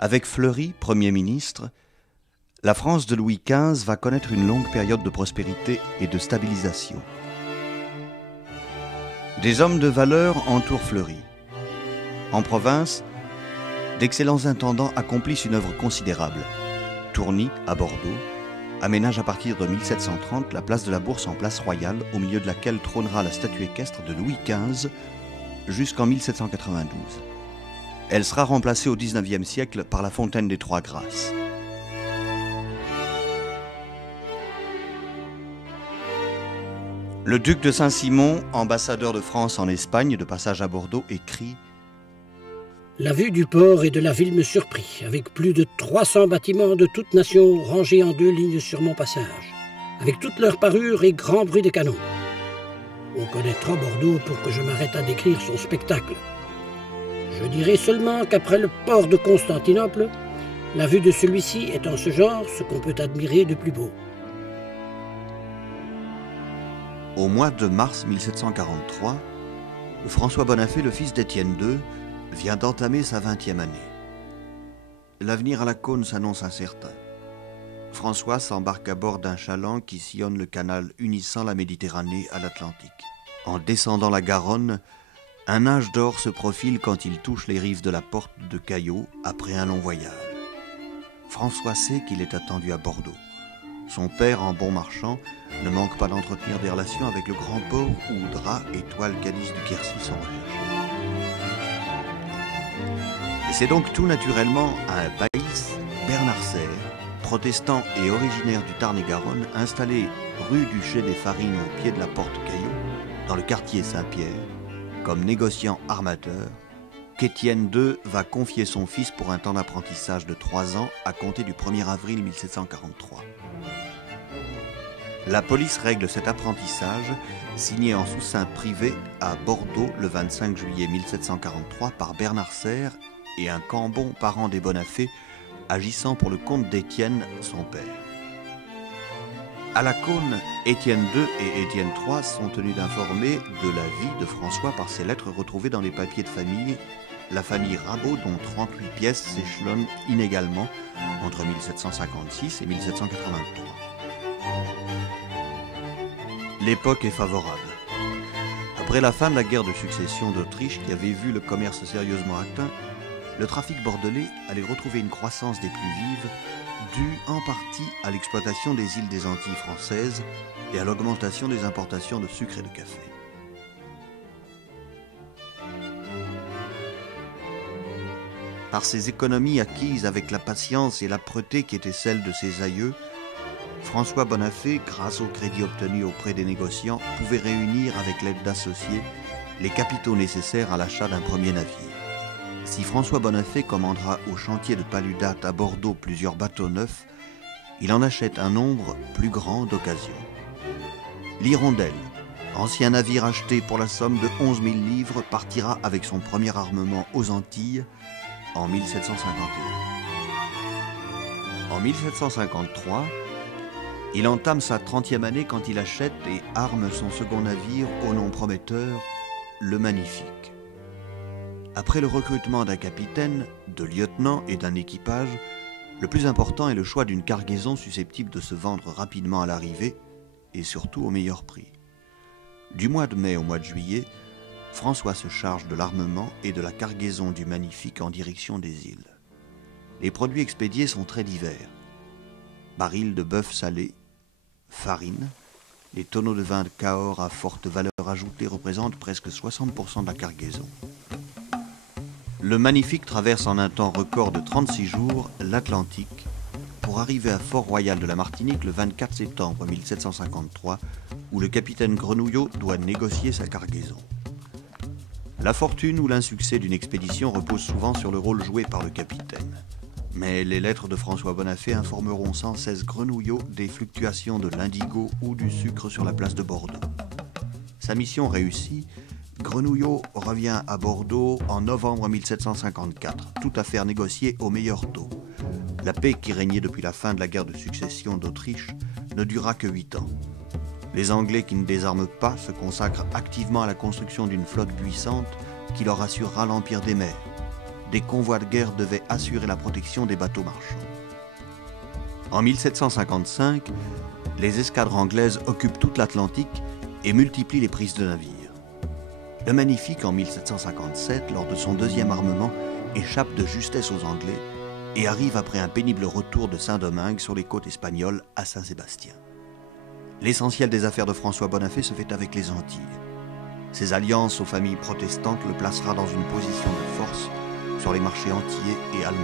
Avec Fleury, Premier ministre, la France de Louis XV va connaître une longue période de prospérité et de stabilisation. Des hommes de valeur entourent Fleury. En province, d'excellents intendants accomplissent une œuvre considérable. Tourny, à Bordeaux, aménage à partir de 1730 la place de la Bourse en place royale, au milieu de laquelle trônera la statue équestre de Louis XV jusqu'en 1792. Elle sera remplacée au XIXe siècle par la fontaine des Trois Grâces. Le duc de Saint-Simon, ambassadeur de France en Espagne, de passage à Bordeaux, écrit: La vue du port et de la ville me surprit, avec plus de 300 bâtiments de toutes nations rangés en 2 lignes sur mon passage, avec toute leur parure et grand bruit des canons. On connaît trop Bordeaux pour que je m'arrête à décrire son spectacle. Je dirais seulement qu'après le port de Constantinople, la vue de celui-ci est en ce genre ce qu'on peut admirer de plus beau. Au mois de mars 1743, François Bonafé, le fils d'Étienne II, vient d'entamer sa 20e année. L'avenir à la Cône s'annonce incertain. François s'embarque à bord d'un chaland qui sillonne le canal unissant la Méditerranée à l'Atlantique. En descendant la Garonne, un âge d'or se profile quand il touche les rives de la Porte de Caillaux après un long voyage. François sait qu'il est attendu à Bordeaux. Son père, en bon marchand, ne manque pas d'entretenir des relations avec le grand port où draps et toiles Cadiz du Quercy sont recherchés. Et c'est donc tout naturellement à un pays, Bernard Serre, protestant et originaire du Tarn-et-Garonne, installé rue du Chai des Farines au pied de la Porte Caillaux, dans le quartier Saint-Pierre, comme négociant armateur, qu'Étienne II va confier son fils pour un temps d'apprentissage de 3 ans à compter du 1er avril 1743. La police règle cet apprentissage, signé en sous-seing privé à Bordeaux le 25 juillet 1743 par Bernard Serre et un Cambon, parent des Bonafé, agissant pour le compte d'Étienne, son père. À la Cône, Étienne II et Étienne III sont tenus d'informer de la vie de François par ses lettres retrouvées dans les papiers de famille, la famille Rabaud, dont 38 pièces s'échelonnent inégalement entre 1756 et 1783. L'époque est favorable. Après la fin de la guerre de succession d'Autriche qui avait vu le commerce sérieusement atteint, le trafic bordelais allait retrouver une croissance des plus vives, due en partie à l'exploitation des îles des Antilles françaises et à l'augmentation des importations de sucre et de café. Par ses économies acquises avec la patience et l'âpreté qui étaient celles de ses aïeux, François Bonafé, grâce au crédit obtenu auprès des négociants, pouvait réunir avec l'aide d'associés les capitaux nécessaires à l'achat d'un premier navire. Si François Bonafé commandera au chantier de Paludat à Bordeaux plusieurs bateaux neufs, il en achète un nombre plus grand d'occasion. L'Hirondelle, ancien navire acheté pour la somme de 11 000 livres, partira avec son premier armement aux Antilles en 1751. En 1753, il entame sa 30e année quand il achète et arme son second navire au nom prometteur, le Magnifique. Après le recrutement d'un capitaine, de lieutenants et d'un équipage, le plus important est le choix d'une cargaison susceptible de se vendre rapidement à l'arrivée et surtout au meilleur prix. Du mois de mai au mois de juillet, François se charge de l'armement et de la cargaison du Magnifique en direction des îles. Les produits expédiés sont très divers. Barils de bœuf salé, farine, les tonneaux de vin de Cahors à forte valeur ajoutée représentent presque 60% de la cargaison. Le Magnifique traverse en un temps record de 36 jours l'Atlantique pour arriver à Fort-Royal de la Martinique le 24 septembre 1753, où le capitaine Grenouillot doit négocier sa cargaison. La fortune ou l'insuccès d'une expédition repose souvent sur le rôle joué par le capitaine. Mais les lettres de François Bonafé informeront sans cesse Grenouillot des fluctuations de l'indigo ou du sucre sur la place de Bordeaux. Sa mission réussie, Grenouillot revient à Bordeaux en novembre 1754, tout à faire négocier au meilleur taux. La paix qui régnait depuis la fin de la guerre de succession d'Autriche ne dura que 8 ans. Les Anglais qui ne désarment pas se consacrent activement à la construction d'une flotte puissante qui leur assurera l'empire des mers. des convois de guerre devaient assurer la protection des bateaux marchands. En 1755, les escadres anglaises occupent toute l'Atlantique et multiplient les prises de navires. Le Magnifique, en 1757, lors de son deuxième armement, échappe de justesse aux Anglais et arrive après un pénible retour de Saint-Domingue sur les côtes espagnoles à Saint-Sébastien. L'essentiel des affaires de François Bonafé se fait avec les Antilles. Ses alliances aux familles protestantes le placera dans une position de force sur les marchés antillais et allemands.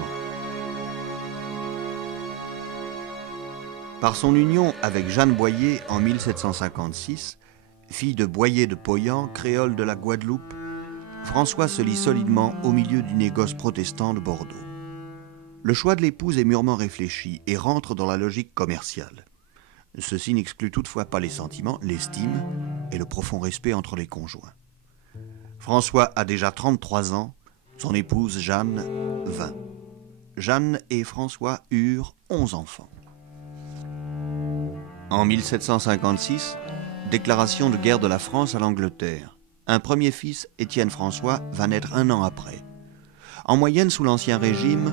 Par son union avec Jeanne Boyer en 1756, fille de Boyer de Poyan, créole de la Guadeloupe, François se lie solidement au milieu du négoce protestant de Bordeaux. Le choix de l'épouse est mûrement réfléchi et rentre dans la logique commerciale. Ceci n'exclut toutefois pas les sentiments, l'estime et le profond respect entre les conjoints. François a déjà 33 ans, son épouse Jeanne, 20. Jeanne et François eurent 11 enfants. En 1756, déclaration de guerre de la France à l'Angleterre. Un premier fils, Étienne François, va naître un an après. En moyenne, sous l'Ancien Régime,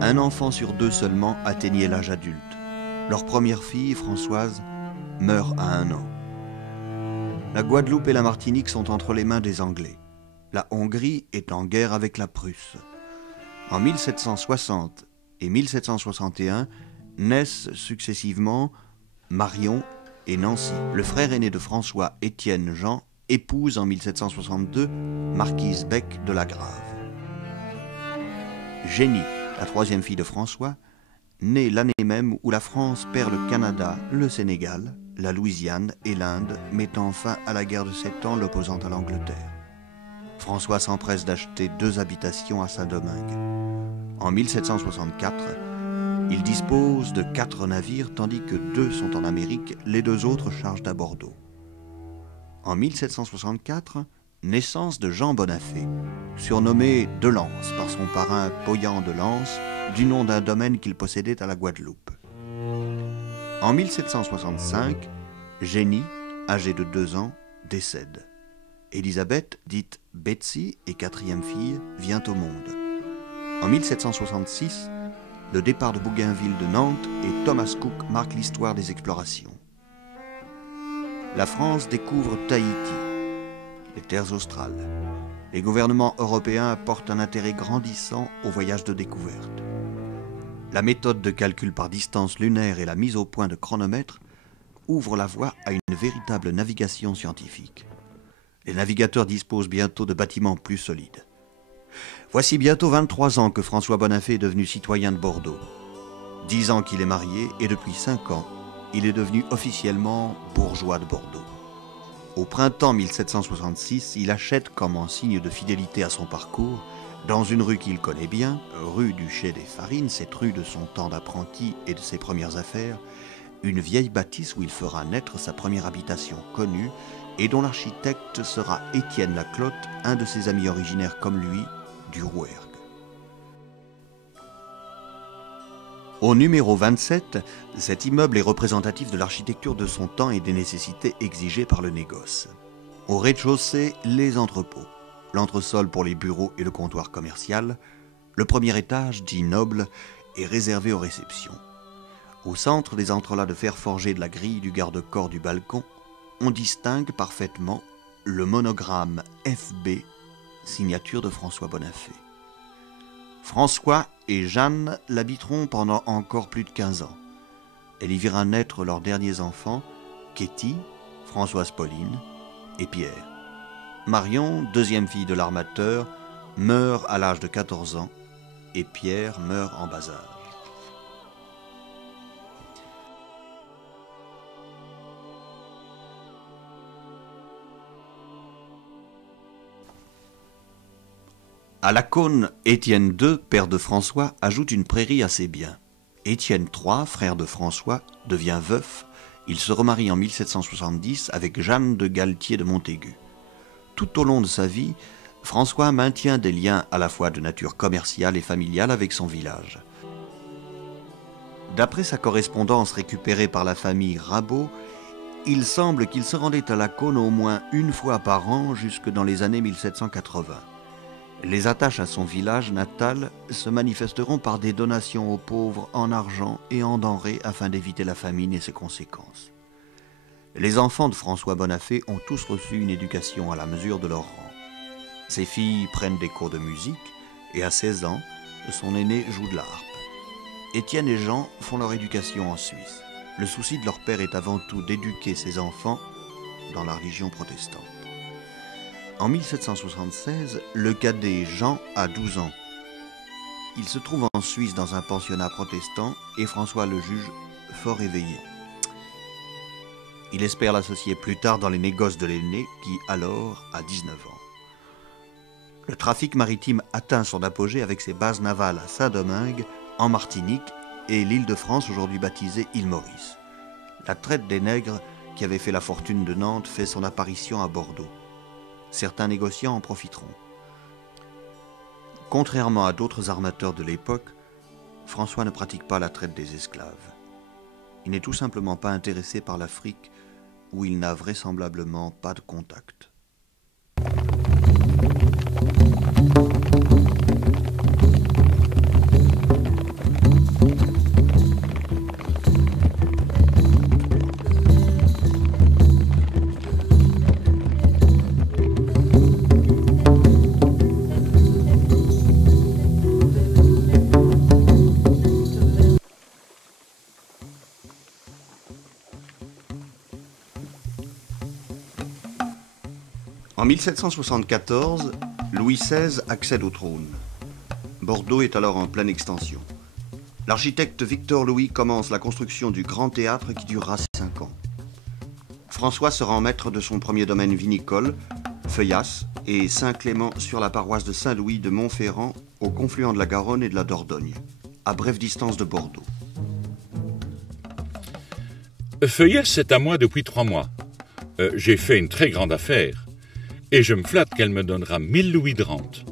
un enfant sur 2 seulement atteignait l'âge adulte. Leur première fille, Françoise, meurt à 1 an. La Guadeloupe et la Martinique sont entre les mains des Anglais. La Hongrie est en guerre avec la Prusse. En 1760 et 1761 naissent successivement Marion et Nancy. Le frère aîné de François, Étienne Jean, épouse en 1762 Marquise Bec de la Grave. Génie, la 3e fille de François, née l'année même où la France perd le Canada, le Sénégal, la Louisiane et l'Inde, mettant fin à la guerre de 7 ans l'opposant à l'Angleterre. François s'empresse d'acheter 2 habitations à Saint-Domingue. En 1764, il dispose de 4 navires, tandis que 2 sont en Amérique, les 2 autres chargent à Bordeaux. En 1764, naissance de Jean Bonafé, surnommé Delance par son parrain Poyan de Lance, du nom d'un domaine qu'il possédait à la Guadeloupe. En 1765, Génie, âgée de 2 ans, décède. Élisabeth, dite Betsy et 4e fille, vient au monde. En 1766, le départ de Bougainville de Nantes et Thomas Cook marquent l'histoire des explorations. La France découvre Tahiti, les terres australes. Les gouvernements européens apportent un intérêt grandissant au voyage de découverte. La méthode de calcul par distance lunaire et la mise au point de chronomètres ouvrent la voie à une véritable navigation scientifique. Les navigateurs disposent bientôt de bâtiments plus solides. Voici bientôt 23 ans que François Bonafé est devenu citoyen de Bordeaux. 10 ans qu'il est marié et depuis 5 ans, il est devenu officiellement bourgeois de Bordeaux. Au printemps 1766, il achète, comme en signe de fidélité à son parcours, dans une rue qu'il connaît bien, rue du Chai des Farines, cette rue de son temps d'apprenti et de ses premières affaires, une vieille bâtisse où il fera naître sa première habitation connue et dont l'architecte sera Étienne Laclotte, un de ses amis originaires comme lui, du Rouergue. Au numéro 27, cet immeuble est représentatif de l'architecture de son temps et des nécessités exigées par le négoce. Au rez-de-chaussée, les entrepôts, l'entresol pour les bureaux et le comptoir commercial. Le premier étage, dit noble, est réservé aux réceptions. Au centre des entrelacs de fer forgé de la grille du garde-corps du balcon, on distingue parfaitement le monogramme FB, signature de François Bonafé. François et Jeanne l'habiteront pendant encore plus de 15 ans. Elle y verra naître leurs derniers enfants, Ketty, Françoise Pauline et Pierre. Marion, 2e fille de l'armateur, meurt à l'âge de 14 ans et Pierre meurt en bas âge. À la Cône, Étienne II, père de François, ajoute une prairie à ses biens. Étienne III, frère de François, devient veuf. Il se remarie en 1770 avec Jeanne de Galtier de Montaigu. Tout au long de sa vie, François maintient des liens à la fois de nature commerciale et familiale avec son village. D'après sa correspondance récupérée par la famille Rabot, il semble qu'il se rendait à la Cône au moins une fois par an jusque dans les années 1780. Les attaches à son village natal se manifesteront par des donations aux pauvres en argent et en denrées afin d'éviter la famine et ses conséquences. Les enfants de François Bonafé ont tous reçu une éducation à la mesure de leur rang. Ses filles prennent des cours de musique et à 16 ans, son aîné joue de la harpe. Étienne et Jean font leur éducation en Suisse. Le souci de leur père est avant tout d'éduquer ses enfants dans la religion protestante. En 1776, le cadet Jean a 12 ans. Il se trouve en Suisse dans un pensionnat protestant et François le juge fort éveillé. Il espère l'associer plus tard dans les négoces de l'aîné qui, alors, a 19 ans. Le trafic maritime atteint son apogée avec ses bases navales à Saint-Domingue, en Martinique, et l'île de France, aujourd'hui baptisée île Maurice. La traite des nègres, qui avait fait la fortune de Nantes, fait son apparition à Bordeaux. Certains négociants en profiteront. Contrairement à d'autres armateurs de l'époque, François ne pratique pas la traite des esclaves. Il n'est tout simplement pas intéressé par l'Afrique, où il n'a vraisemblablement pas de contact. En 1774, Louis XVI accède au trône. Bordeaux est alors en pleine extension. L'architecte Victor Louis commence la construction du grand théâtre qui durera 5 ans. François se rend maître de son premier domaine vinicole, Feuillas, et Saint-Clément sur la paroisse de Saint-Louis de Montferrand, au confluent de la Garonne et de la Dordogne, à brève distance de Bordeaux. Feuillas, c'est à moi depuis 3 mois. J'ai fait une très grande affaire. Et je me flatte qu'elle me donnera 1000 louis de rente.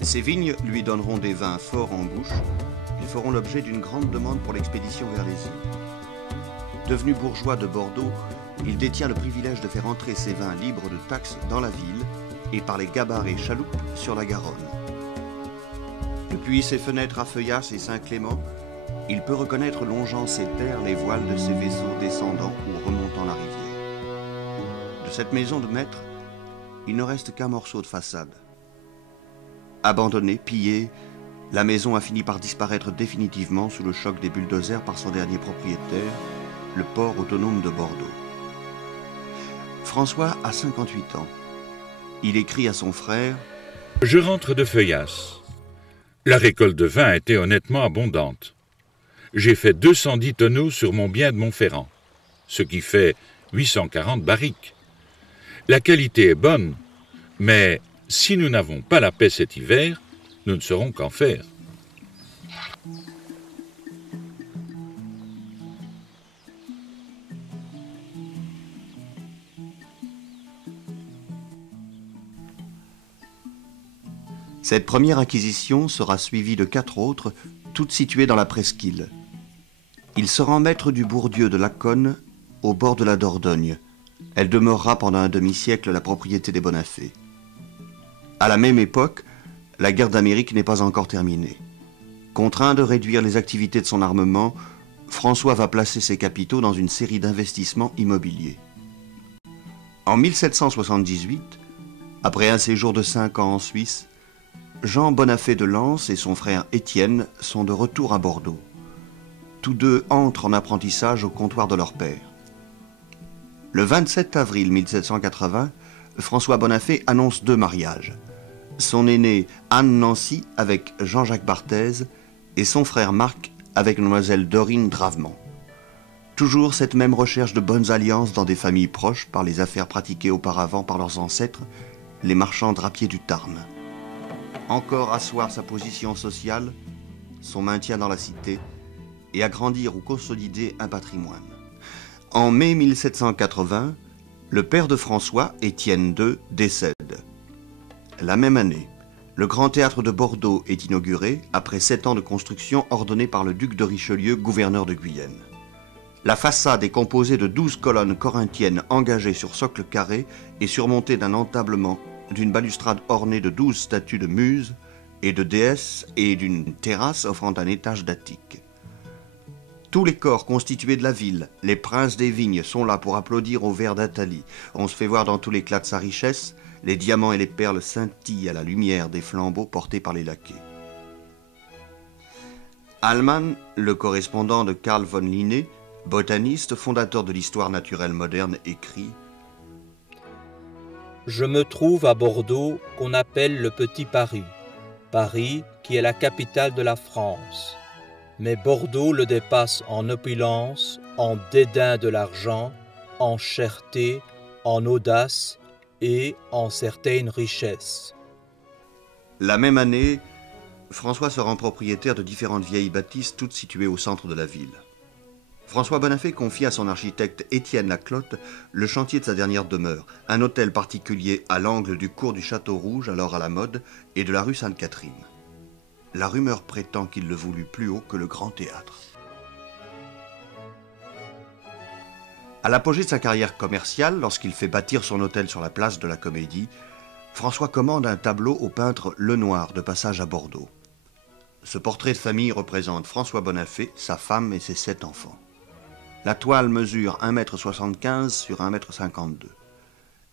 Ces vignes lui donneront des vins forts en bouche. Ils feront l'objet d'une grande demande pour l'expédition vers les îles. Devenu bourgeois de Bordeaux, il détient le privilège de faire entrer ses vins libres de taxes dans la ville et par les gabarres et chaloupes sur la Garonne. Depuis ses fenêtres à Feuillas et Saint-Clément, il peut reconnaître longeant ses terres les voiles de ses vaisseaux descendant ou remontant la rivière. De cette maison de maître, il ne reste qu'un morceau de façade. Abandonnée, pillée, la maison a fini par disparaître définitivement sous le choc des bulldozers par son dernier propriétaire, le port autonome de Bordeaux. François a 58 ans. Il écrit à son frère « Je rentre de Feuillas. La récolte de vin était honnêtement abondante. J'ai fait 210 tonneaux sur mon bien de Montferrand, ce qui fait 840 barriques. La qualité est bonne, mais si nous n'avons pas la paix cet hiver, nous ne saurons qu'en faire. » Cette première acquisition sera suivie de 4 autres, toutes situées dans la presqu'île. Il se rend maître du Bourdieu de Laconne, au bord de la Dordogne. Elle demeurera pendant un demi-siècle la propriété des Bonafé. À la même époque, la guerre d'Amérique n'est pas encore terminée. Contraint de réduire les activités de son armement, François va placer ses capitaux dans une série d'investissements immobiliers. En 1778, après un séjour de 5 ans en Suisse, Jean Bonafé de Lens et son frère Étienne sont de retour à Bordeaux. Tous deux entrent en apprentissage au comptoir de leur père. Le 27 avril 1780, François Bonafé annonce 2 mariages. Son aîné Anne Nancy avec Jean-Jacques Barthez et son frère Marc avec mademoiselle Dorine Dravement. Toujours cette même recherche de bonnes alliances dans des familles proches par les affaires pratiquées auparavant par leurs ancêtres, les marchands drapiers du Tarn. Encore asseoir sa position sociale, son maintien dans la cité, et agrandir ou consolider un patrimoine. En mai 1780, le père de François, Étienne II, décède. La même année, le Grand Théâtre de Bordeaux est inauguré après 7 ans de construction ordonnée par le duc de Richelieu, gouverneur de Guyenne. La façade est composée de 12 colonnes corinthiennes engagées sur socle carré et surmontées d'un entablement, d'une balustrade ornée de 12 statues de muses et de déesses et d'une terrasse offrant un étage d'attique. Tous les corps constitués de la ville, les princes des vignes, sont là pour applaudir au vers d'Athalie. On se fait voir dans tout l'éclat de sa richesse, les diamants et les perles scintillent à la lumière des flambeaux portés par les laquais. Allman, le correspondant de Carl von Linné, botaniste, fondateur de l'histoire naturelle moderne, écrit « Je me trouve à Bordeaux, qu'on appelle le Petit Paris. Paris, qui est la capitale de la France. Mais Bordeaux le dépasse en opulence, en dédain de l'argent, en cherté, en audace et en certaine richesse. » La même année, François se rend propriétaire de différentes vieilles bâtisses, toutes situées au centre de la ville. François Bonafé confie à son architecte Étienne Laclotte le chantier de sa dernière demeure, un hôtel particulier à l'angle du cours du Château Rouge, alors à la mode, et de la rue Sainte-Catherine. La rumeur prétend qu'il le voulut plus haut que le Grand Théâtre. À l'apogée de sa carrière commerciale, lorsqu'il fait bâtir son hôtel sur la place de la Comédie, François commande un tableau au peintre Lenoir de passage à Bordeaux. Ce portrait de famille représente François Bonafé, sa femme et ses 7 enfants. La toile mesure 1,75 m sur 1,52 m.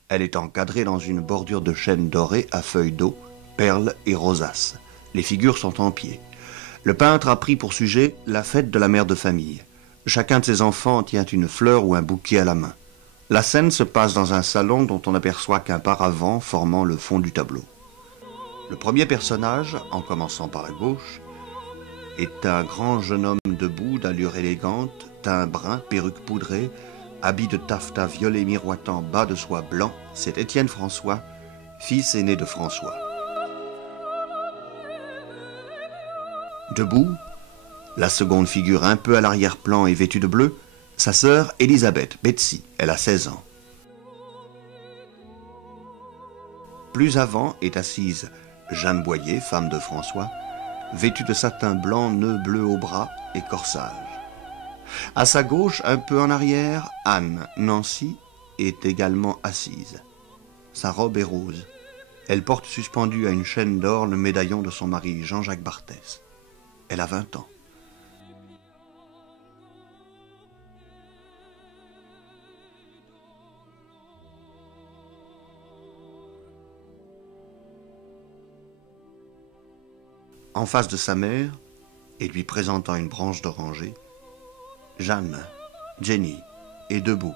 Elle est encadrée dans une bordure de chêne doré à feuilles d'eau, perles et rosaces. Les figures sont en pied. Le peintre a pris pour sujet la fête de la mère de famille. Chacun de ses enfants tient une fleur ou un bouquet à la main. La scène se passe dans un salon dont on n'aperçoit qu'un paravent formant le fond du tableau. Le premier personnage, en commençant par la gauche, est un grand jeune homme debout, d'allure élégante, teint brun, perruque poudrée, habit de taffetas violet miroitant, bas de soie blanc. C'est Étienne François, fils aîné de François. Debout, la seconde figure un peu à l'arrière-plan et vêtue de bleu, sa sœur Élisabeth, Betsy, elle a 16 ans. Plus avant est assise Jeanne Boyer, femme de François, vêtue de satin blanc, nœud bleu au bras et corsage. À sa gauche, un peu en arrière, Anne, Nancy, est également assise. Sa robe est rose. Elle porte suspendu à une chaîne d'or le médaillon de son mari, Jean-Jacques Barthès. Elle a 20 ans. En face de sa mère, et lui présentant une branche d'oranger, Jeanne, Jenny, est debout.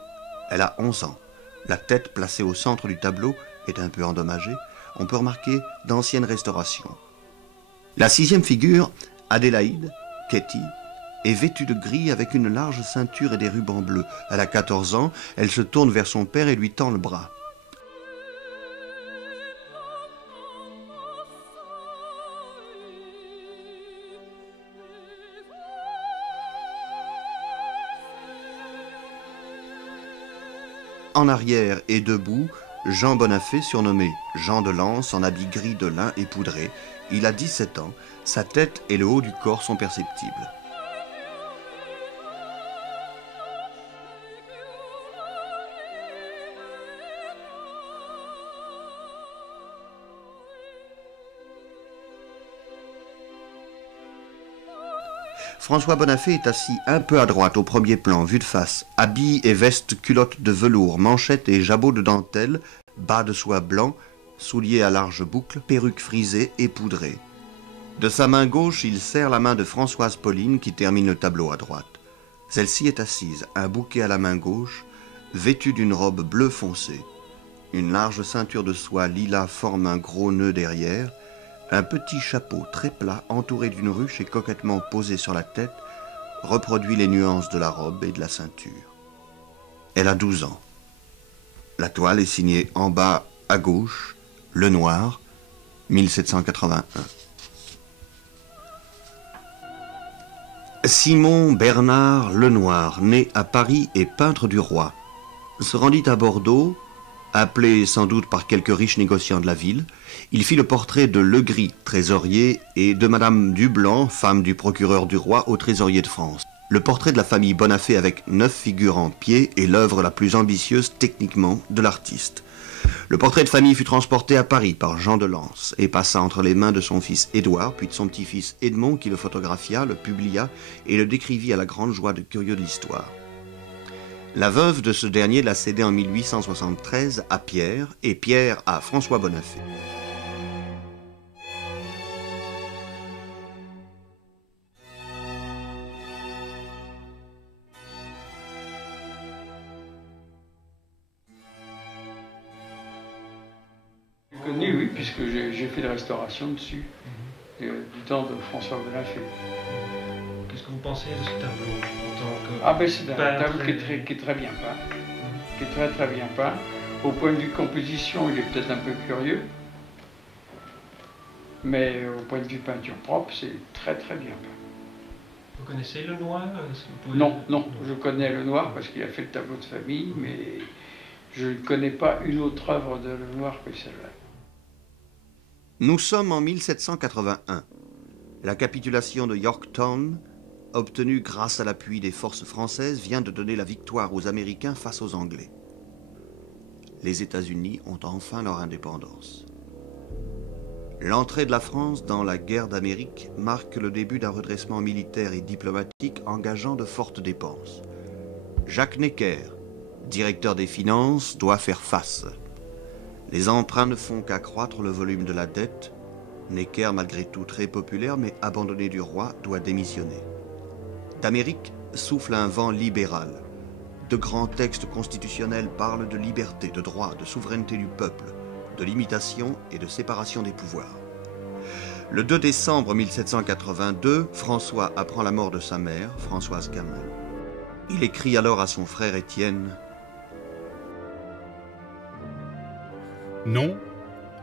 Elle a 11 ans. La tête placée au centre du tableau est un peu endommagée. On peut remarquer d'anciennes restaurations. La 6e figure, Adélaïde, Katie, est vêtue de gris avec une large ceinture et des rubans bleus. Elle a 14 ans. Elle se tourne vers son père et lui tend le bras. En arrière et debout, Jean Bonafé, surnommé Jean de Lance, en habit gris de lin et poudré. Il a 17 ans, sa tête et le haut du corps sont perceptibles. François Bonafé est assis un peu à droite au premier plan, vue de face, habit et veste culotte de velours, manchettes et jabot de dentelle, bas de soie blanc, souliers à large boucle, perruque frisée et poudrée. De sa main gauche, il serre la main de Françoise Pauline qui termine le tableau à droite. Celle-ci est assise, un bouquet à la main gauche, vêtue d'une robe bleu foncé. Une large ceinture de soie lilas forme un gros nœud derrière. Un petit chapeau très plat, entouré d'une ruche et coquettement posé sur la tête, reproduit les nuances de la robe et de la ceinture. Elle a 12 ans. La toile est signée en bas à gauche, Lenoir, 1781. Simon Bernard Lenoir, né à Paris et peintre du roi, se rendit à Bordeaux, appelé sans doute par quelques riches négociants de la ville. Il fit le portrait de Legris, trésorier, et de Madame Dublanc, femme du procureur du roi au trésorier de France. Le portrait de la famille Bonafé avec 9 figures en pied est l'œuvre la plus ambitieuse techniquement de l'artiste. Le portrait de famille fut transporté à Paris par Jean de Lens et passa entre les mains de son fils Édouard, puis de son petit-fils Edmond qui le photographia, le publia et le décrivit à la grande joie de curieux de l'histoire. La veuve de ce dernier l'a cédé en 1873 à Pierre et Pierre à François Bonafé. Connu, oui, puisque j'ai fait de la restauration dessus, du temps de François Bonafé. Qu'est-ce que vous pensez de ce tableau en tant que Ah ben c'est un peintre tableau qui est très bien peint, qui est très bien peint. Au point de vue composition, il est peut-être un peu curieux, mais au point de vue peinture propre, c'est très bien peint. Vous connaissez Lenoir? Non, je connais Lenoir parce qu'il a fait le tableau de famille, mais je ne connais pas une autre œuvre de Lenoir que celle-là. Nous sommes en 1781. La capitulation de Yorktown, obtenue grâce à l'appui des forces françaises, vient de donner la victoire aux Américains face aux Anglais. Les États-Unis ont enfin leur indépendance. L'entrée de la France dans la guerre d'Amérique marque le début d'un redressement militaire et diplomatique engageant de fortes dépenses. Jacques Necker, directeur des finances, doit faire face. Les emprunts ne font qu'accroître le volume de la dette. Necker, malgré tout très populaire, mais abandonné du roi, doit démissionner. D'Amérique souffle un vent libéral. De grands textes constitutionnels parlent de liberté, de droit, de souveraineté du peuple, de limitation et de séparation des pouvoirs. Le 2 décembre 1782, François apprend la mort de sa mère, Françoise Camel. Il écrit alors à son frère Étienne: Non,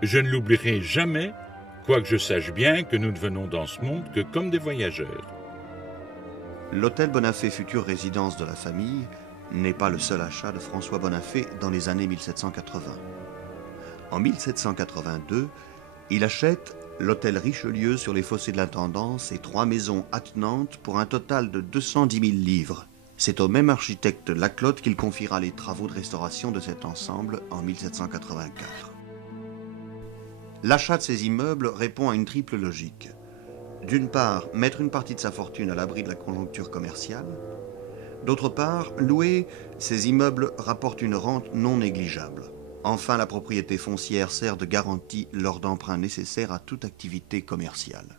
je ne l'oublierai jamais, quoique je sache bien que nous ne venons dans ce monde que comme des voyageurs. L'hôtel Bonafé, future résidence de la famille, n'est pas le seul achat de François Bonafé dans les années 1780. En 1782, il achète l'hôtel Richelieu sur les fossés de l'Intendance et 3 maisons attenantes pour un total de 210 000 livres. C'est au même architecte Laclotte qu'il confiera les travaux de restauration de cet ensemble en 1784. L'achat de ces immeubles répond à une triple logique. D'une part, mettre une partie de sa fortune à l'abri de la conjoncture commerciale. D'autre part, louer ces immeubles rapporte une rente non négligeable. Enfin, la propriété foncière sert de garantie lors d'emprunts nécessaires à toute activité commerciale.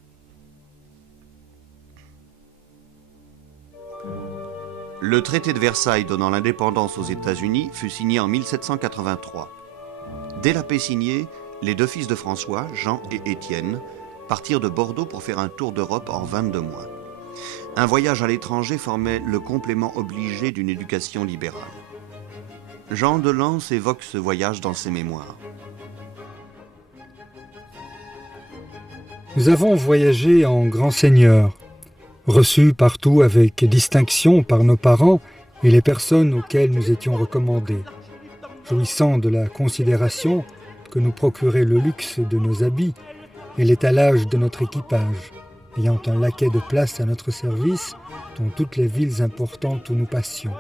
Le traité de Versailles donnant l'indépendance aux États-Unis fut signé en 1783. Dès la paix signée, les 2 fils de François, Jean et Étienne, partirent de Bordeaux pour faire un tour d'Europe en 22 mois. Un voyage à l'étranger formait le complément obligé d'une éducation libérale. Jean de Lens évoque ce voyage dans ses mémoires. Nous avons voyagé en grand seigneur, reçus partout avec distinction par nos parents et les personnes auxquelles nous étions recommandés, jouissant de la considération que nous procurait le luxe de nos habits et l'étalage de notre équipage, ayant un laquais de place à notre service dans toutes les villes importantes où nous passions.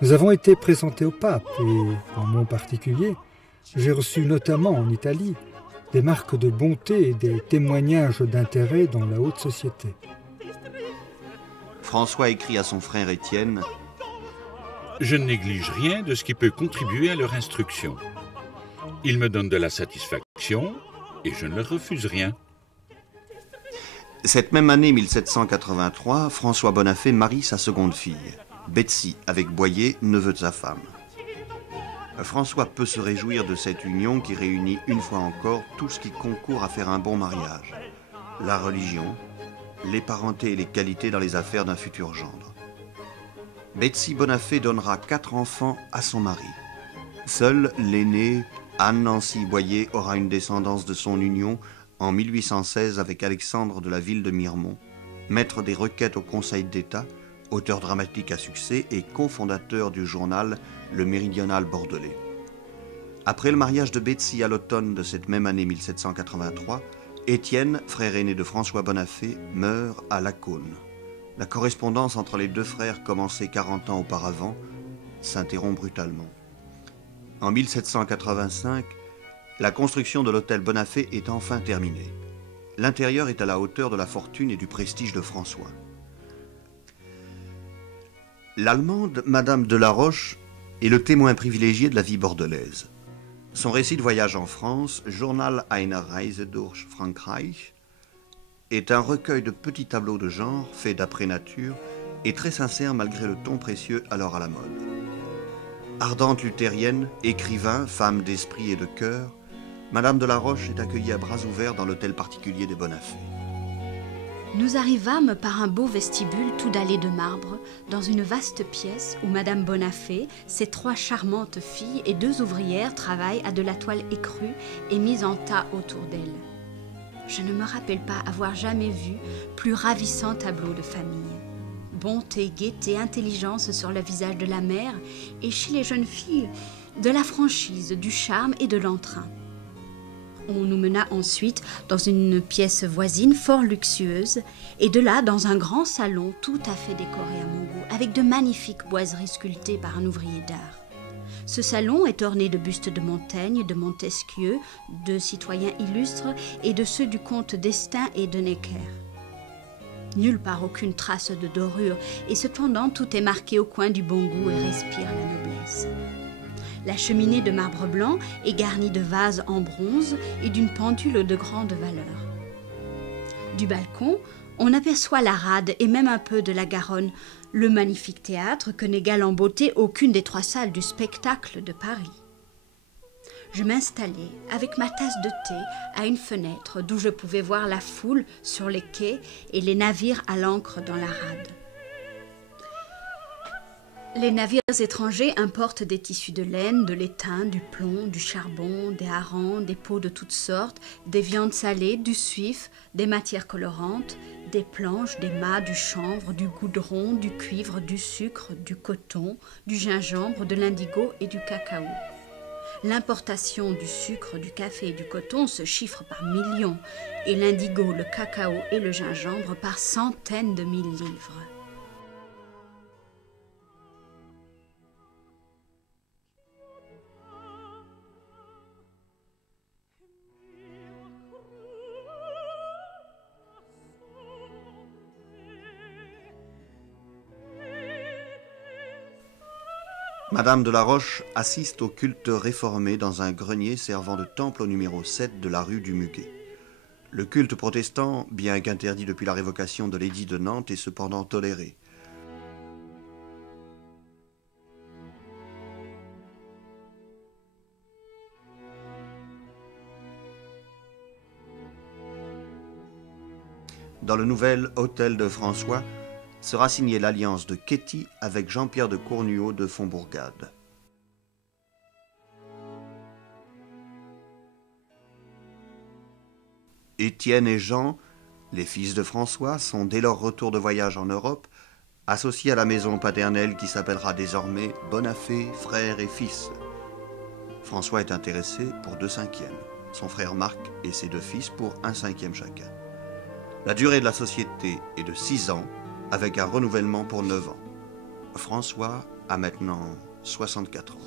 Nous avons été présentés au pape et, en mon particulier, j'ai reçu notamment en Italie des marques de bonté et des témoignages d'intérêt dans la haute société. François écrit à son frère Étienne: Je ne néglige rien de ce qui peut contribuer à leur instruction. Ils me donnent de la satisfaction et je ne leur refuse rien. Cette même année 1783, François Bonafé marie sa seconde fille, Betsy, avec Boyer, neveu de sa femme. François peut se réjouir de cette union qui réunit une fois encore tout ce qui concourt à faire un bon mariage: la religion, les parentés et les qualités dans les affaires d'un futur gendre. Betsy Bonafé donnera 4 enfants à son mari. Seule l'aînée, Anne-Nancy Boyer, aura une descendance de son union en 1816 avec Alexandre de la ville de Miremont, maître des requêtes au Conseil d'État, auteur dramatique à succès et cofondateur du journal Le Méridional bordelais. Après le mariage de Betsy à l'automne de cette même année 1783, Étienne, frère aîné de François Bonafé, meurt à Lacaune. La correspondance entre les deux frères, commencée 40 ans auparavant, s'interrompt brutalement. En 1785, la construction de l'hôtel Bonafé est enfin terminée. L'intérieur est à la hauteur de la fortune et du prestige de François. L'Allemande, Madame de la Roche, est le témoin privilégié de la vie bordelaise. Son récit de voyage en France, Journal einer Reise durch Frankreich, est un recueil de petits tableaux de genre faits d'après nature et très sincère malgré le ton précieux alors à la mode. Ardente luthérienne, écrivain, femme d'esprit et de cœur, Madame de la Roche est accueillie à bras ouverts dans l'hôtel particulier des Bonafé. Nous arrivâmes par un beau vestibule tout dallé de marbre, dans une vaste pièce où Madame Bonafé, ses 3 charmantes filles et 2 ouvrières travaillent à de la toile écrue et mise en tas autour d'elle. Je ne me rappelle pas avoir jamais vu plus ravissant tableau de famille. Bonté, gaieté, intelligence sur le visage de la mère, et chez les jeunes filles, de la franchise, du charme et de l'entrain. On nous mena ensuite dans une pièce voisine fort luxueuse, et de là dans un grand salon tout à fait décoré à mon goût, avec de magnifiques boiseries sculptées par un ouvrier d'art. Ce salon est orné de bustes de Montaigne, de Montesquieu, de citoyens illustres et de ceux du comte d'Estaing et de Necker. Nulle part aucune trace de dorure, et cependant tout est marqué au coin du bon goût et respire la noblesse. La cheminée de marbre blanc est garnie de vases en bronze et d'une pendule de grande valeur. Du balcon, on aperçoit la Rade et même un peu de la Garonne, le magnifique théâtre que n'égale en beauté aucune des 3 salles du spectacle de Paris. Je m'installai avec ma tasse de thé à une fenêtre d'où je pouvais voir la foule sur les quais et les navires à l'ancre dans la Rade. Les navires étrangers importent des tissus de laine, de l'étain, du plomb, du charbon, des harengs, des peaux de toutes sortes, des viandes salées, du suif, des matières colorantes, des planches, des mâts, du chanvre, du goudron, du cuivre, du sucre, du coton, du gingembre, de l'indigo et du cacao. L'importation du sucre, du café et du coton se chiffre par millions, et l'indigo, le cacao et le gingembre par centaines de mille livres. Madame de la Roche assiste au culte réformé dans un grenier servant de temple au numéro 7 de la rue du Muguet. Le culte protestant, bien qu'interdit depuis la révocation de l'édit de Nantes, est cependant toléré. Dans le nouvel hôtel de François, sera signée l'alliance de Ketty avec Jean-Pierre de Cournuau de Fontbourgade. Étienne et Jean, les fils de François, sont dès leur retour de voyage en Europe associés à la maison paternelle qui s'appellera désormais Bonafé, frères et fils. François est intéressé pour 2/5, son frère Marc et ses 2 fils pour 1/5 chacun. La durée de la société est de 6 ans, avec un renouvellement pour 9 ans. François a maintenant 64 ans.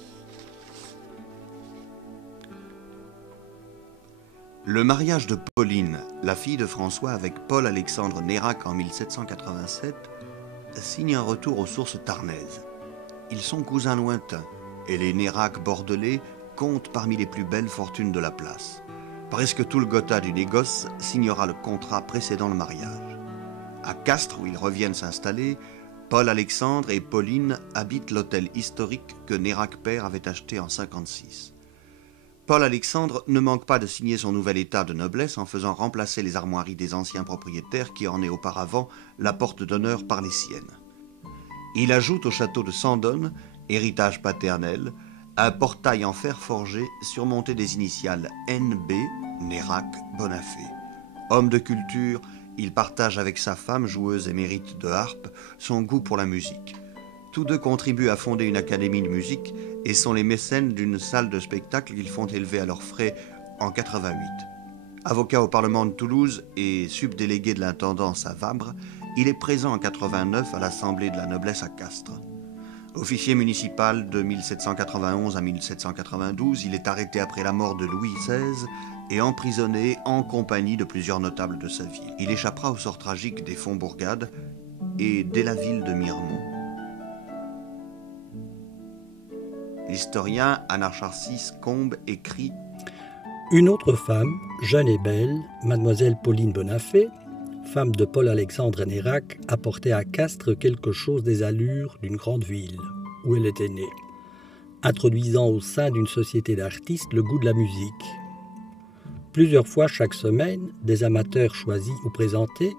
Le mariage de Pauline, la fille de François, avec Paul-Alexandre Nérac en 1787, signe un retour aux sources tarnaises. Ils sont cousins lointains, et les Nérac bordelais comptent parmi les plus belles fortunes de la place. Presque tout le gotha du négoce signera le contrat précédant le mariage. À Castres, où ils reviennent s'installer, Paul-Alexandre et Pauline habitent l'hôtel historique que Nérac père avait acheté en 1956. Paul-Alexandre ne manque pas de signer son nouvel état de noblesse en faisant remplacer les armoiries des anciens propriétaires qui ornaient auparavant la porte d'honneur par les siennes. Il ajoute au château de Sandonne, héritage paternel, un portail en fer forgé surmonté des initiales NB, Nérac Bonafé. Homme de culture, il partage avec sa femme, joueuse émérite de harpe, son goût pour la musique. Tous deux contribuent à fonder une académie de musique et sont les mécènes d'une salle de spectacle qu'ils font élever à leurs frais en 88. Avocat au Parlement de Toulouse et subdélégué de l'intendance à Vabre, il est présent en 89 à l'Assemblée de la noblesse à Castres. Officier municipal de 1791 à 1792, il est arrêté après la mort de Louis XVI et emprisonné en compagnie de plusieurs notables de sa ville. Il échappera au sort tragique des Fonbourgades et dès la ville de Miremont. L'historien Anacharsis Combes écrit « Une autre femme, jeune et belle, mademoiselle Pauline Bonafé, femme de Paul-Alexandre Nérac, apportait à Castres quelque chose des allures d'une grande ville, où elle était née, introduisant au sein d'une société d'artistes le goût de la musique. Plusieurs fois chaque semaine, des amateurs choisis ou présentés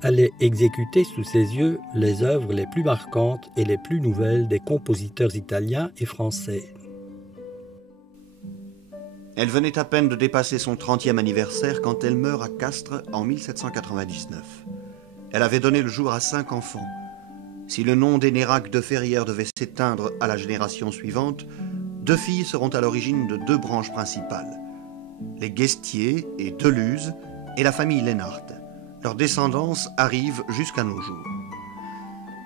allaient exécuter sous ses yeux les œuvres les plus marquantes et les plus nouvelles des compositeurs italiens et français. Elle venait à peine de dépasser son 30e anniversaire quand elle meurt à Castres en 1799. Elle avait donné le jour à 5 enfants. Si le nom des Nérac de Ferrières devait s'éteindre à la génération suivante, 2 filles seront à l'origine de 2 branches principales, les Guestier et Deluse et la famille Lénart. Leur descendance arrive jusqu'à nos jours.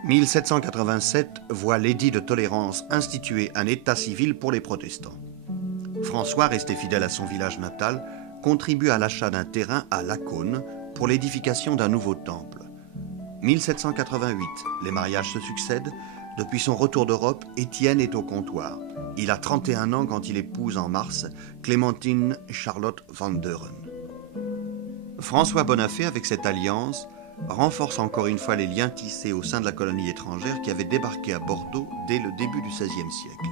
1787 voit l'édit de tolérance instituer un état civil pour les protestants. François, resté fidèle à son village natal, contribue à l'achat d'un terrain à Lacaune pour l'édification d'un nouveau temple. 1788, les mariages se succèdent. Depuis son retour d'Europe, Étienne est au comptoir. Il a 31 ans quand il épouse en mars Clémentine Charlotte van Deuren. François Bonafé, avec cette alliance, renforce encore une fois les liens tissés au sein de la colonie étrangère qui avait débarqué à Bordeaux dès le début du XVIe siècle.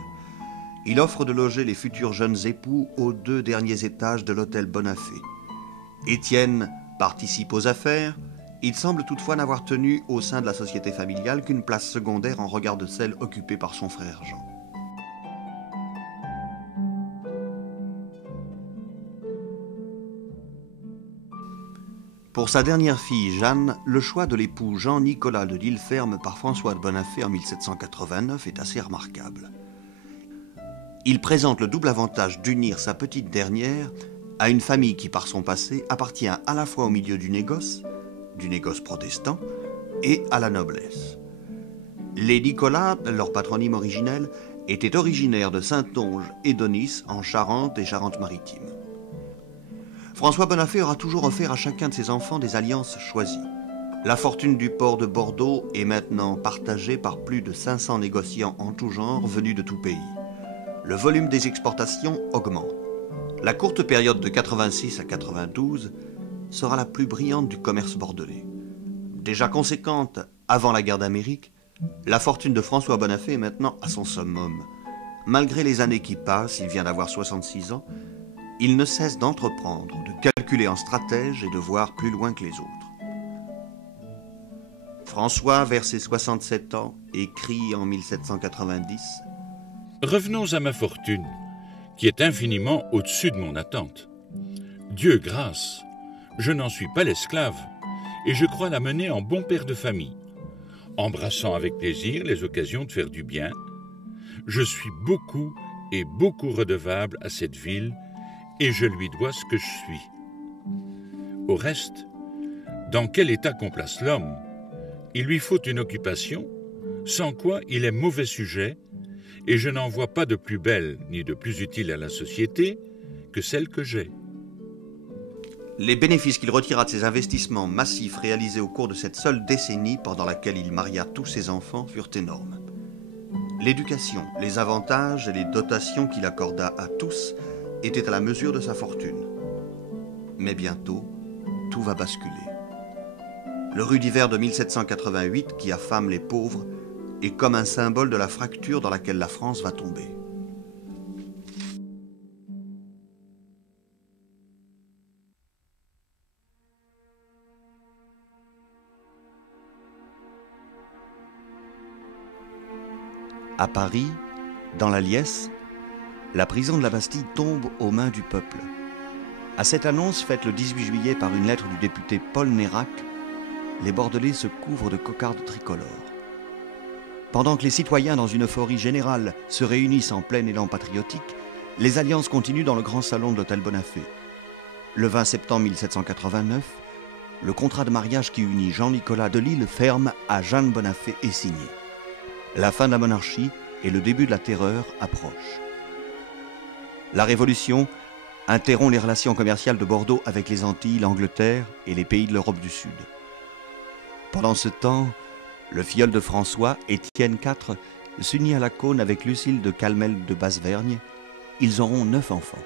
Il offre de loger les futurs jeunes époux aux 2 derniers étages de l'hôtel Bonafé. Étienne participe aux affaires. Il semble toutefois n'avoir tenu au sein de la société familiale qu'une place secondaire en regard de celle occupée par son frère Jean. Pour sa dernière fille Jeanne, le choix de l'époux Jean-Nicolas de L'Isle-Ferme par François de Bonafé en 1789 est assez remarquable. Il présente le double avantage d'unir sa petite dernière à une famille qui, par son passé, appartient à la fois au milieu du négoce protestant, et à la noblesse. Les Nicolas, leur patronyme originel, étaient originaires de Saintonge et d'Aunis en Charente et Charente-Maritime. François Bonafé aura toujours offert à chacun de ses enfants des alliances choisies. La fortune du port de Bordeaux est maintenant partagée par plus de 500 négociants en tout genre venus de tout pays. Le volume des exportations augmente. La courte période de 86 à 92 sera la plus brillante du commerce bordelais. Déjà conséquente avant la guerre d'Amérique, la fortune de François Bonafé est maintenant à son summum. Malgré les années qui passent, il vient d'avoir 66 ans, il ne cesse d'entreprendre, de calculer en stratège et de voir plus loin que les autres. François, vers ses 67 ans, écrit en 1790 « Revenons à ma fortune, qui est infiniment au-dessus de mon attente. Dieu grâce, je n'en suis pas l'esclave, et je crois la mener en bon père de famille, embrassant avec plaisir les occasions de faire du bien. Je suis beaucoup et beaucoup redevable à cette ville, et je lui dois ce que je suis. Au reste, dans quel état qu'on place l'homme, il lui faut une occupation, sans quoi il est mauvais sujet, et je n'en vois pas de plus belle ni de plus utile à la société que celle que j'ai. » Les bénéfices qu'il retira de ses investissements massifs réalisés au cours de cette seule décennie pendant laquelle il maria tous ses enfants furent énormes. L'éducation, les avantages et les dotations qu'il accorda à tous étaient à la mesure de sa fortune. Mais bientôt, tout va basculer. Le rue d'hiver de 1788, qui affame les pauvres, est comme un symbole de la fracture dans laquelle la France va tomber. À Paris, dans la Liesse, la prison de la Bastille tombe aux mains du peuple. À cette annonce faite le 18 juillet par une lettre du député Paul Nérac, les Bordelais se couvrent de cocardes tricolores. Pendant que les citoyens, dans une euphorie générale, se réunissent en plein élan patriotique, les alliances continuent dans le grand salon de l'hôtel Bonafé. Le 20 septembre 1789, le contrat de mariage qui unit Jean-Nicolas de L'Isle-Ferme à Jeanne Bonafé est signé. La fin de la monarchie et le début de la terreur approchent. La Révolution interrompt les relations commerciales de Bordeaux avec les Antilles, l'Angleterre et les pays de l'Europe du Sud. Pendant ce temps, le filleul de François, Étienne IV, s'unit à la Cône avec Lucile de Calmel de Basse-Vergne. Ils auront 9 enfants.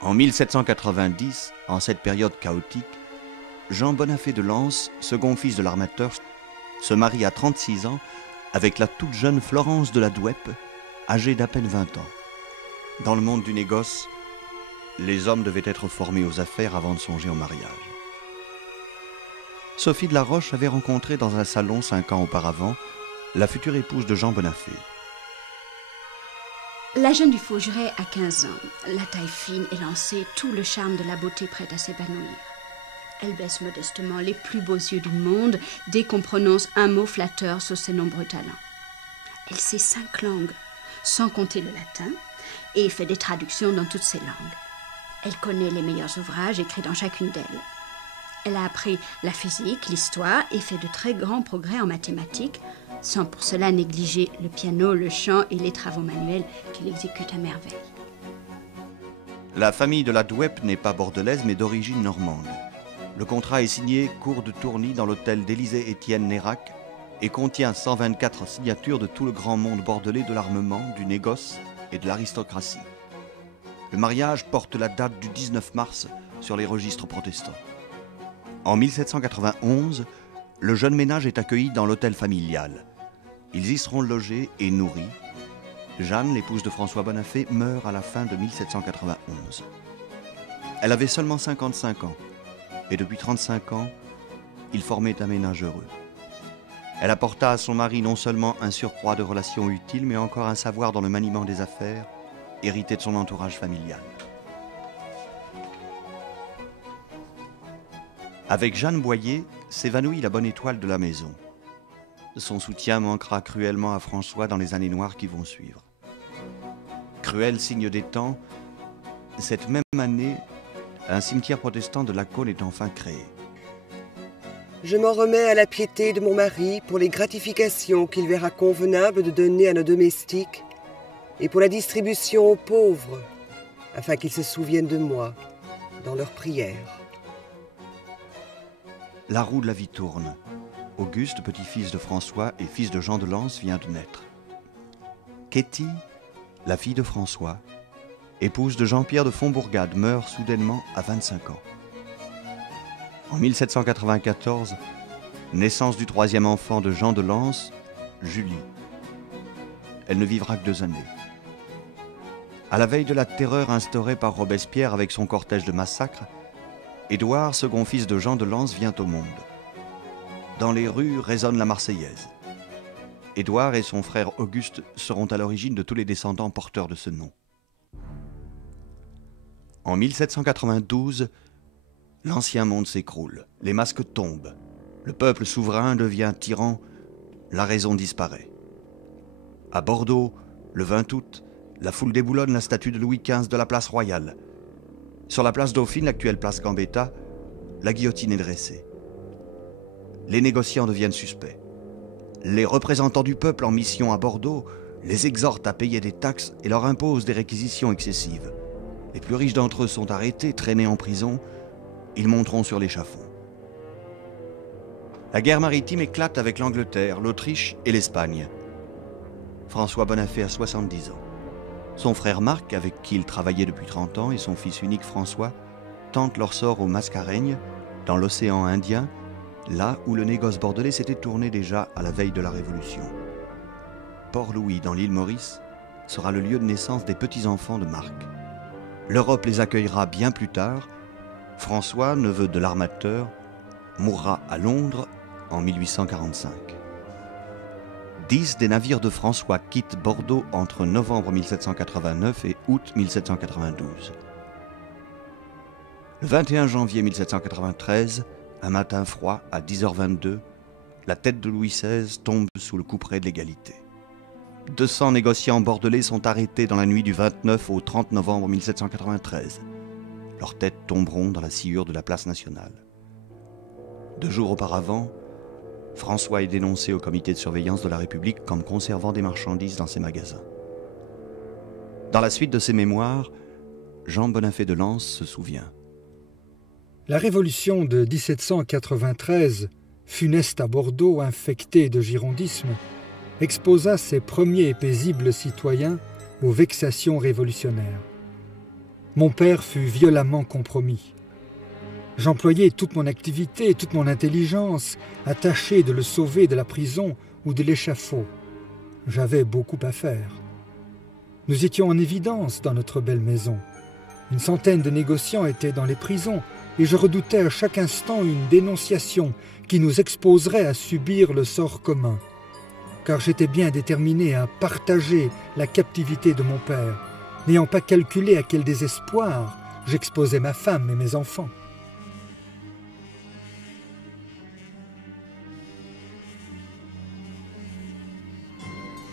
En 1790, en cette période chaotique, Jean Bonafé de Lens, second fils de l'armateur, se marie à 36 ans avec la toute jeune Florence de la Douep, âgée d'à peine 20 ans. Dans le monde du négoce, les hommes devaient être formés aux affaires avant de songer au mariage. Sophie de la Roche avait rencontré dans un salon 5 ans auparavant la future épouse de Jean Bonafé. La jeune du Faugeray a 15 ans. La taille fine et lancée, tout le charme de la beauté prête à s'épanouir. Elle baisse modestement les plus beaux yeux du monde dès qu'on prononce un mot flatteur sur ses nombreux talents. Elle sait 5 langues, sans compter le latin, et fait des traductions dans toutes ces langues. Elle connaît les meilleurs ouvrages écrits dans chacune d'elles. Elle a appris la physique, l'histoire et fait de très grands progrès en mathématiques, sans pour cela négliger le piano, le chant et les travaux manuels qu'il exécute à merveille. La famille de la Douep n'est pas bordelaise mais d'origine normande. Le contrat est signé cour de Tourny dans l'hôtel d'Élysée-Étienne Nérac et contient 124 signatures de tout le grand monde bordelais de l'armement, du négoce et de l'aristocratie. Le mariage porte la date du 19 mars sur les registres protestants. En 1791, le jeune ménage est accueilli dans l'hôtel familial. Ils y seront logés et nourris. Jeanne, l'épouse de François Bonafé, meurt à la fin de 1791. Elle avait seulement 55 ans, et depuis 35 ans, ils formaient un ménage heureux. Elle apporta à son mari non seulement un surcroît de relations utiles, mais encore un savoir dans le maniement des affaires, hérité de son entourage familial. Avec Jeanne Boyer, s'évanouit la bonne étoile de la maison. Son soutien manquera cruellement à François dans les années noires qui vont suivre. Cruel signe des temps, cette même année, un cimetière protestant de la Cône est enfin créé. Je m'en remets à la piété de mon mari pour les gratifications qu'il verra convenable de donner à nos domestiques et pour la distribution aux pauvres, afin qu'ils se souviennent de moi dans leurs prières. La roue de la vie tourne. Auguste, petit-fils de François et fils de Jean de Lens, vient de naître. Ketty, la fille de François, épouse de Jean-Pierre de Fontbourgade, meurt soudainement à 25 ans. En 1794, naissance du 3e enfant de Jean de Lens, Julie. Elle ne vivra que 2 années. À la veille de la terreur instaurée par Robespierre avec son cortège de massacres, Édouard, second fils de Jean de Lens, vient au monde. Dans les rues résonne la Marseillaise. Édouard et son frère Auguste seront à l'origine de tous les descendants porteurs de ce nom. En 1792, l'ancien monde s'écroule, les masques tombent, le peuple souverain devient tyran, la raison disparaît. À Bordeaux, le 20 août, la foule déboulonne la statue de Louis XV de la place Royale. Sur la place Dauphine, l'actuelle place Gambetta, la guillotine est dressée. Les négociants deviennent suspects. Les représentants du peuple en mission à Bordeaux les exhortent à payer des taxes et leur imposent des réquisitions excessives. Les plus riches d'entre eux sont arrêtés, traînés en prison. Ils monteront sur l'échafaud. La guerre maritime éclate avec l'Angleterre, l'Autriche et l'Espagne. François Bonafé a 70 ans. Son frère Marc, avec qui il travaillait depuis 30 ans, et son fils unique François, tentent leur sort aux Mascareignes, dans l'océan Indien, là où le négoce bordelais s'était tourné déjà à la veille de la Révolution. Port-Louis, dans l'île Maurice, sera le lieu de naissance des petits-enfants de Marc. L'Europe les accueillera bien plus tard. François, neveu de l'armateur, mourra à Londres en 1845. 10 des navires de François quittent Bordeaux entre novembre 1789 et août 1792. Le 21 janvier 1793, un matin froid, à 10h22, la tête de Louis XVI tombe sous le couperet de l'égalité. 200 négociants bordelais sont arrêtés dans la nuit du 29 au 30 novembre 1793. Leurs têtes tomberont dans la sciure de la place nationale. 2 jours auparavant, François est dénoncé au comité de surveillance de la République comme conservant des marchandises dans ses magasins. Dans la suite de ses mémoires, Jean Bonafé de Lens se souvient. La Révolution de 1793, funeste à Bordeaux, infectée de girondisme, exposa ses premiers et paisibles citoyens aux vexations révolutionnaires. Mon père fut violemment compromis. J'employais toute mon activité et toute mon intelligence à tâcher de le sauver de la prison ou de l'échafaud. J'avais beaucoup à faire. Nous étions en évidence dans notre belle maison. Une centaine de négociants étaient dans les prisons et je redoutais à chaque instant une dénonciation qui nous exposerait à subir le sort commun. Car j'étais bien déterminé à partager la captivité de mon père, n'ayant pas calculé à quel désespoir j'exposais ma femme et mes enfants.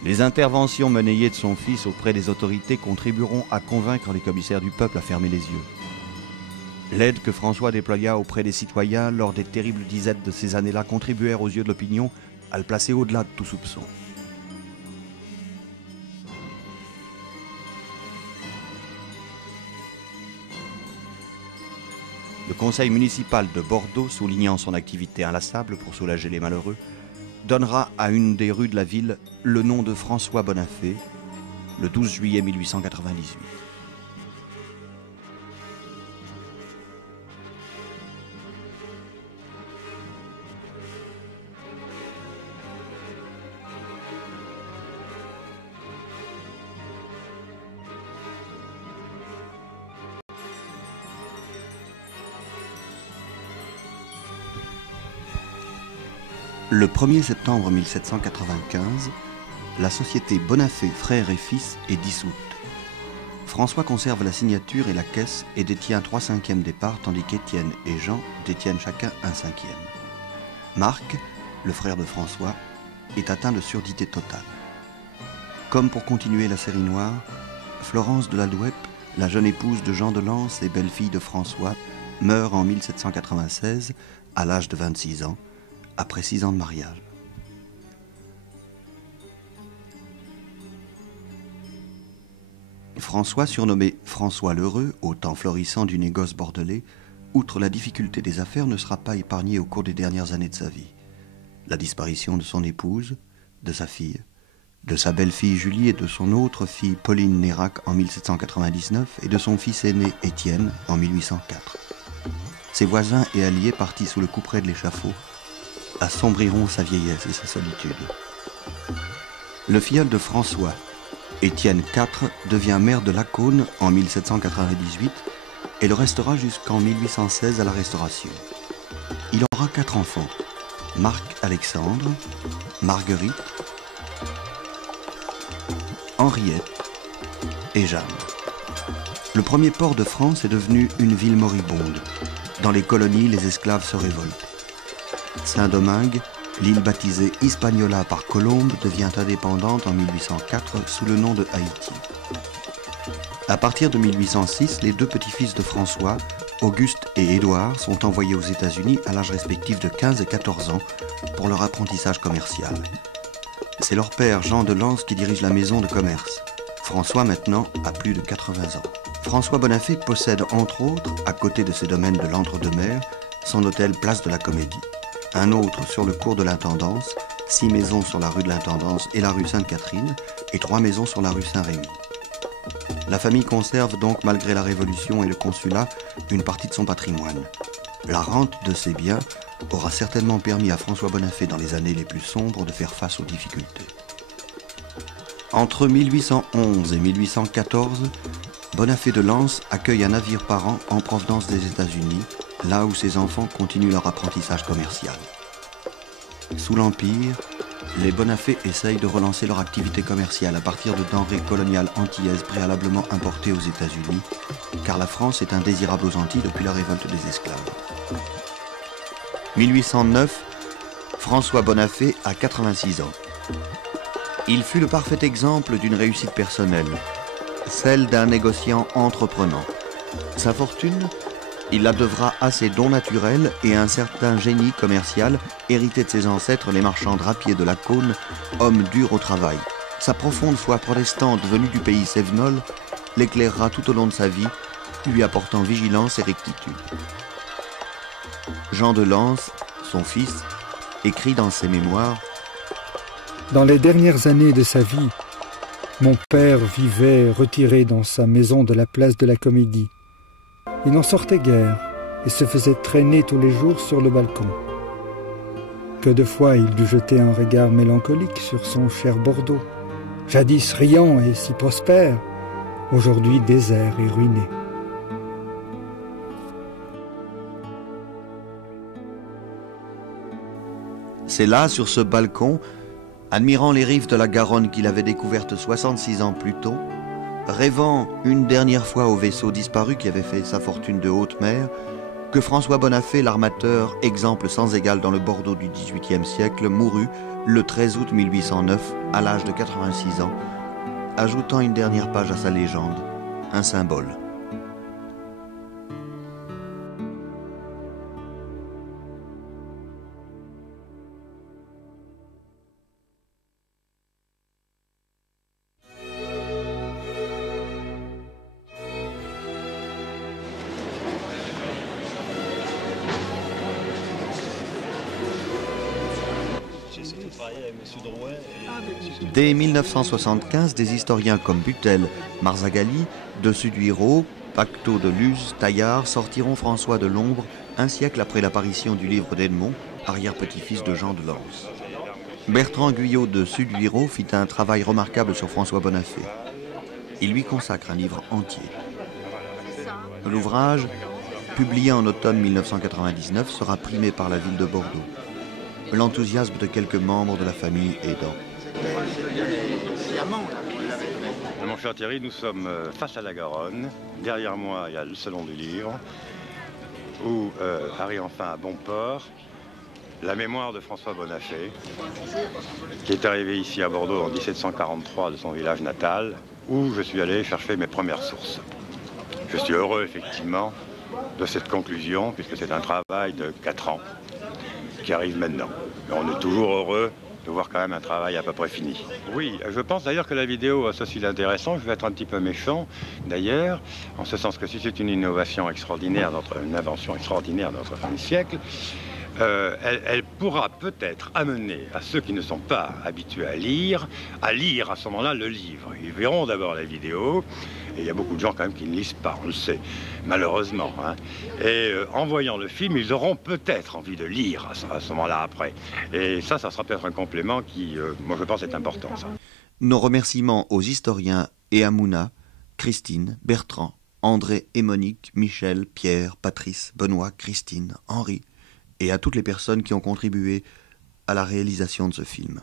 Les interventions menées de son fils auprès des autorités contribueront à convaincre les commissaires du peuple à fermer les yeux. L'aide que François déploya auprès des citoyens lors des terribles disettes de ces années-là contribuèrent aux yeux de l'opinion à le placer au-delà de tout soupçon. Le conseil municipal de Bordeaux, soulignant son activité inlassable pour soulager les malheureux, donnera à une des rues de la ville le nom de François Bonafé, le 12 juillet 1898. Le 1er septembre 1795, la société Bonafé Frères et Fils est dissoute. François conserve la signature et la caisse et détient 3/5 des parts, tandis qu'Étienne et Jean détiennent chacun 1/5. Marc, le frère de François, est atteint de surdité totale. Comme pour continuer la série noire, Florence de la Douep, la jeune épouse de Jean de Lens et belle-fille de François, meurt en 1796 à l'âge de 26 ans, après 6 ans de mariage. François, surnommé François l'Heureux, au temps florissant du négoce bordelais, outre la difficulté des affaires, ne sera pas épargné au cours des dernières années de sa vie. La disparition de son épouse, de sa fille, de sa belle-fille Julie et de son autre fille Pauline Nérac en 1799 et de son fils aîné Étienne en 1804. Ses voisins et alliés partis sous le couperet de l'échafaud assombriront sa vieillesse et sa solitude. Le filleul de François, Étienne IV, devient maire de Lacaune en 1798 et le restera jusqu'en 1816 à la Restauration. Il aura 4 enfants, Marc-Alexandre, Marguerite, Henriette et Jeanne. Le premier port de France est devenu une ville moribonde. Dans les colonies, les esclaves se révoltent. Saint-Domingue, l'île baptisée Hispaniola par Colombe, devient indépendante en 1804 sous le nom de Haïti. À partir de 1806, les 2 petits-fils de François, Auguste et Édouard, sont envoyés aux États-Unis à l'âge respectif de 15 et 14 ans pour leur apprentissage commercial. C'est leur père, Jean de Lens, qui dirige la maison de commerce. François, maintenant, a plus de 80 ans. François Bonafé possède, entre autres, à côté de ses domaines de l'Entre-deux-Mers, son hôtel Place de la Comédie. Un autre sur le cours de l'Intendance, 6 maisons sur la rue de l'Intendance et la rue Sainte-Catherine, et 3 maisons sur la rue Saint-Rémy. La famille conserve donc, malgré la Révolution et le Consulat, une partie de son patrimoine. La rente de ces biens aura certainement permis à François Bonafé, dans les années les plus sombres, de faire face aux difficultés. Entre 1811 et 1814, Bonafé de Lens accueille un navire par an en provenance des États-Unis, là où ses enfants continuent leur apprentissage commercial. Sous l'Empire, les Bonafé essayent de relancer leur activité commerciale à partir de denrées coloniales antillaises préalablement importées aux États-Unis, car la France est indésirable aux Antilles depuis la révolte des esclaves. 1809, François Bonafé a 86 ans. Il fut le parfait exemple d'une réussite personnelle, celle d'un négociant entreprenant. Sa fortune Il la devra à ses dons naturels et à un certain génie commercial hérité de ses ancêtres, les marchands drapiers de la Cône, hommes durs au travail. Sa profonde foi protestante venue du pays cévenol l'éclairera tout au long de sa vie, lui apportant vigilance et rectitude. Jean de Lens, son fils, écrit dans ses mémoires « Dans les dernières années de sa vie, mon père vivait retiré dans sa maison de la place de la Comédie. Il n'en sortait guère et se faisait traîner tous les jours sur le balcon. Que de fois il dut jeter un regard mélancolique sur son cher Bordeaux, jadis riant et si prospère, aujourd'hui désert et ruiné. » C'est là, sur ce balcon, admirant les rives de la Garonne qu'il avait découvertes 66 ans plus tôt, rêvant une dernière fois au vaisseau disparu qui avait fait sa fortune de haute mer, que François Bonafé, l'armateur, exemple sans égal dans le Bordeaux du XVIIIe siècle, mourut le 13 août 1809 à l'âge de 86 ans, ajoutant une dernière page à sa légende, un symbole. Dès 1975, des historiens comme Butel, Marzagali, Dessus-du-Hérault, Pactot de Luz, Taillard sortiront François de l'Ombre un siècle après l'apparition du livre d'Edmond, arrière-petit-fils de Jean de Lens. Bertrand Guyot de Sud-du-Hérault fit un travail remarquable sur François Bonafé. Il lui consacre un livre entier. L'ouvrage, publié en automne 1999, sera primé par la ville de Bordeaux. L'enthousiasme de quelques membres de la famille aidant. Mon cher Thierry, nous sommes face à la Garonne. Derrière moi, il y a le Salon du Livre, où arrive enfin à bon port la mémoire de François Bonafé, qui est arrivé ici à Bordeaux en 1743 de son village natal, où je suis allé chercher mes premières sources. Je suis heureux, effectivement, de cette conclusion, puisque c'est un travail de 4 ans qui arrive maintenant. Mais on est toujours heureux de voir quand même un travail à peu près fini. Oui, je pense d'ailleurs que la vidéo a ceci d'intéressant. Je vais être un petit peu méchant, d'ailleurs, en ce sens que si c'est une innovation extraordinaire, une invention extraordinaire de notre fin de siècle, elle pourra peut-être amener à ceux qui ne sont pas habitués à lire à ce moment-là le livre. Ils verront d'abord la vidéo, et il y a beaucoup de gens quand même qui ne lisent pas, on le sait, malheureusement. Hein. Et en voyant le film, ils auront peut-être envie de lire à ce moment-là après. Et ça sera peut-être un complément qui, moi je pense, est important. Ça. Nos remerciements aux historiens et à Mouna, Christine, Bertrand, André et Monique, Michel, Pierre, Patrice, Benoît, Christine, Henri, et à toutes les personnes qui ont contribué à la réalisation de ce film.